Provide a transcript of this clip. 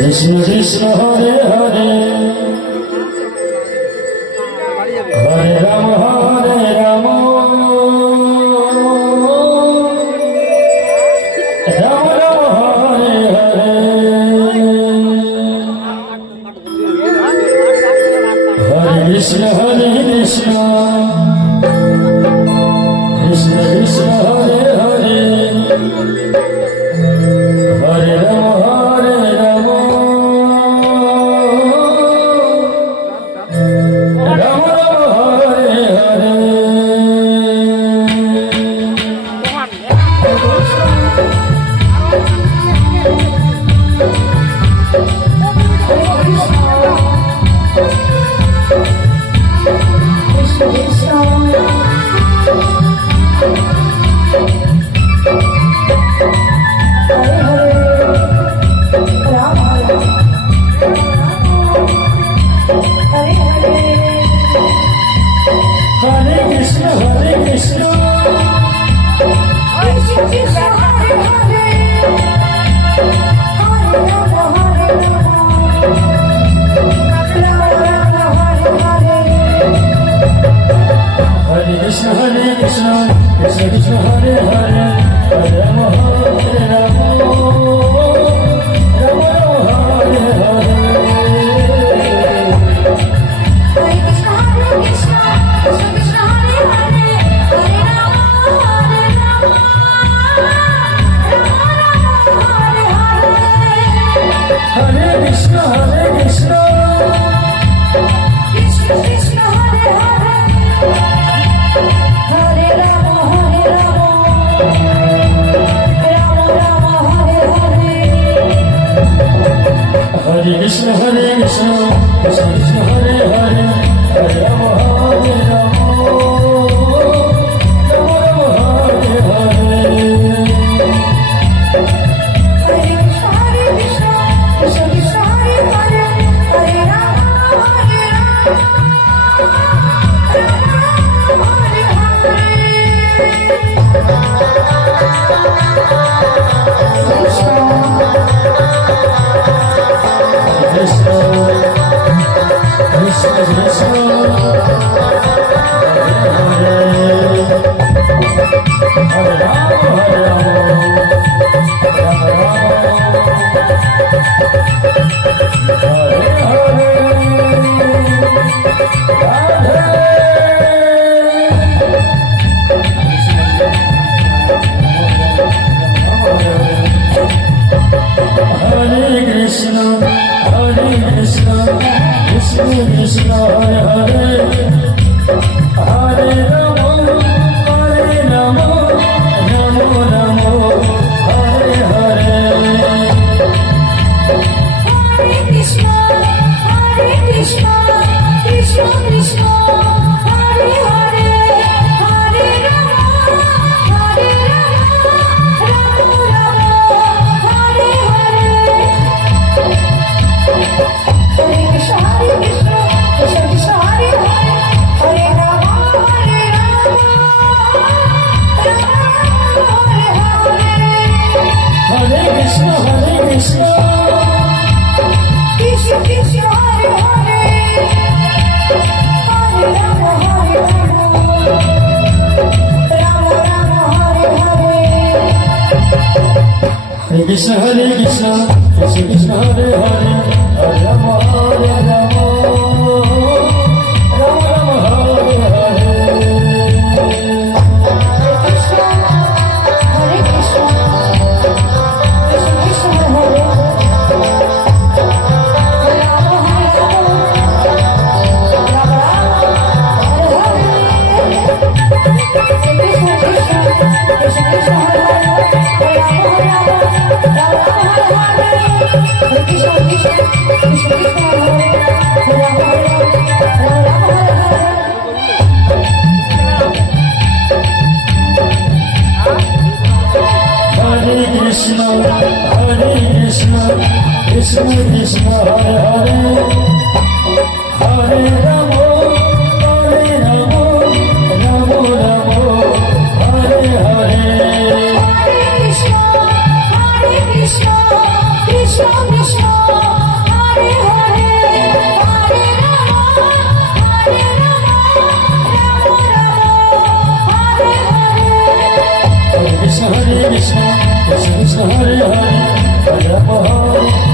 Krishna Krishna Hare Hare Hare Ram Ram Ram Ram Hare Hare Hare Krishna Krishna Krishna Hare Hare Hare Ram Ram Ram Hare Hare Hare Krishna, Krishna Krishna Hare Hare, Hare Rama Hare Rama, Rama Rama Hare Hare. Hare Krishna, Krishna Krishna Hare Hare, Hare Rama Hare Rama, Rama Rama Hare Hare. Hare Krishna, Krishna Krishna Hare Hare. Hare Rama Hare Rama, Rama Rama Hare Hare. Hare Krishna, Krishna Krishna Hare Hare, Hare Rama Hare Rama, Rama Rama Hare Hare. Hare Krishna, Krishna Krishna Hare Hare, Hare Rama Hare Rama. Krishna Hare Hare, Hare Rama, Hare Rama, Rama Rama, Hare Hare. Hare Krishna, Krishna Krishna, Hare Hare, Hare Rama, Hare Rama, Rama Rama, Hare Hare. Hare Krishna, Krishna Krishna Hare Hare, Hare Rama, Hare Rama, Rama Rama, Hare Hare. Hare Krishna, Krishna Krishna Hare Hare, Hare Rama, Hare Rama, Rama Rama, Hare Hare. Hare Krishna, Krishna Krishna Hare Hare, Hare Rama, Hare Rama, Rama Rama, Hare Hare. Hare Krishna, Krishna Krishna Hare Hare, Hare Rama, Hare Rama, Rama Rama, Hare Hare. Krishna Krishna Krishna Hare Hare, Hare Rama, Hare Rama, Rama Rama, Hare Hare. Hare Krishna, Krishna Krishna Hare Hare, Hare Rama, Hare Rama, Rama Rama, Hare Hare. Hare Krishna, Krishna Krishna Hare Hare, Hare Rama, Hare Rama, Rama Rama, Hare Hare. Hare Krishna, Krishna Krishna Hare Hare, Hare Hare,